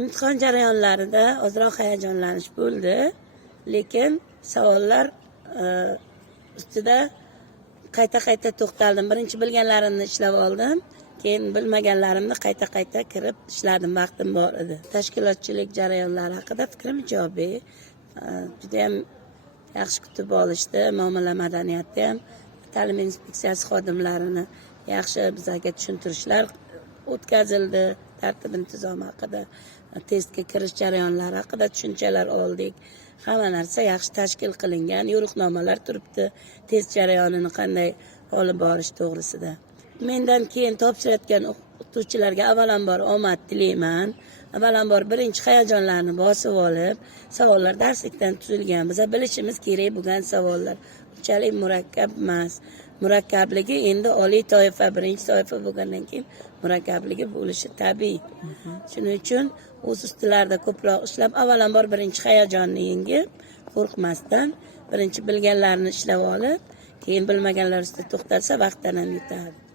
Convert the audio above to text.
imtihon jarayonlarida ozroq hayajonlanish bo'ldi. Lekin savollar e, ustida qayta qayta to'xtaldim. Birinchi bilganlarimni ishlab oldim keyin bilmaganlarimni qayta qayta kirib ishladim. Vaqtim bor edi. Tashkilotchilik jarayonlari haqida fikrim ijobiy. E, judayam yaxshi kutib olishdi. Muomala madaniyati ham ta'lim inspeksiyasi xodimlarini yaxshi bizlarga tushuntirishlar o'tkazildi. Tartib intizom haqida testga kirish jarayonlari haqida tushunchalar oldik. Hamma narsa yaxshi tashkil qilingan yo'riqnomalar turibdi. Test jarayonini qanday olib borish to'g'risida. Mendan keyin topshirayotgan o'qituvchilarga avvalambor omad tilayman. Avvalambor birinchi hayajonlarni bosib olib savollar darslikdan tuzilgan. Biza bilishimiz kerak bo'lgan savollar. Unchalik murakkab emas murakkabligi endi oliy toifa birinchi toifa bo'lgandan keyin murakkabligi bo'lishi tabiiy. Shuning uchun o'z ustilarida ko'proq ishlab avvalambor birinchi hayajonni yengib qo'rqmasdan birinchi bilganlarini ishlab olib keyin bilmaganlar ustida to'xtalsa vaqtdan ham yutadi.